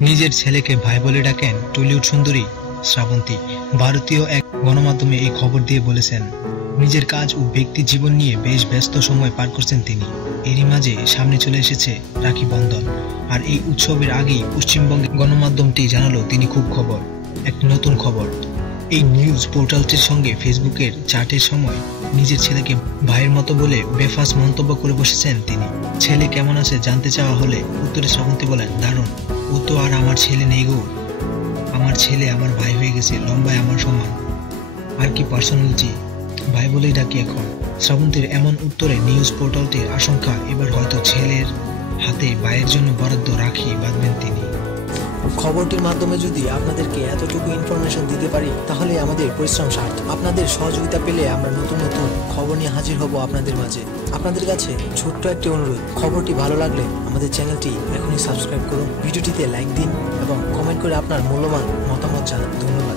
নিজের ছেলেকে ভাই বলে ডাকেন টলিউড সুন্দরী শ্রাবন্তী। ভারতীয় এক গণমাধ্যমে এই খবর দিয়ে বলেছেন, নিজের কাজ ও ব্যক্তি জীবন নিয়ে বেশ ব্যস্ত সময় পার করছেন তিনি। এরই মাঝে সামনে চলে এসেছে রাখি বন্ধন আর এই উৎসবের আগেই পশ্চিমবঙ্গের গণমাধ্যমটি জানালো তিনি খুব খবর। একটি নতুন খবর। এই নিউজ পোর্টালটির সঙ্গে ফেসবুকের চার্টের সময় নিজের ছেলেকে ভাইয়ের মতো বলে বেফাস মন্তব্য করে বসেছেন তিনি। ছেলে কেমন আছে জানতে চাওয়া হলে উত্তরে শ্রাবন্তী বলেন, দারুণ। ও তো আর আমার ছেলে নেই গো। আমার ছেলে আমার ভাই হয়ে গেছে, লম্বায় আমার সমান। আর কি পার্সোনালিটি ভাই বলেই ডাকি এখন। শ্রাবন্তীর এমন উত্তরে নিউজ পোর্টালটির আশঙ্কা, এবার হয়তো ছেলের হাতে ভাইয়ের জন্য বরাদ্দ রাখি বাঁধবেন তিনি। খবরটির মাধ্যমে যদি আপনাদেরকে এতটুকু ইনফরমেশন দিতে পারি, তাহলে আমাদের পরিশ্রম সার্থ আপনাদের সহযোগিতা পেলে আমরা নতুন নতুন খবর নিয়ে হাজির হব আপনাদের মাঝে। আপনাদের কাছে ছোট্ট একটি অনুরোধ, খবরটি ভালো লাগলে আমাদের চ্যানেলটি এখনই সাবস্ক্রাইব করুন, ভিডিওটিতে লাইক দিন এবং কমেন্ট করে আপনার মূল্যবান মতামত জানান। ধন্যবাদ।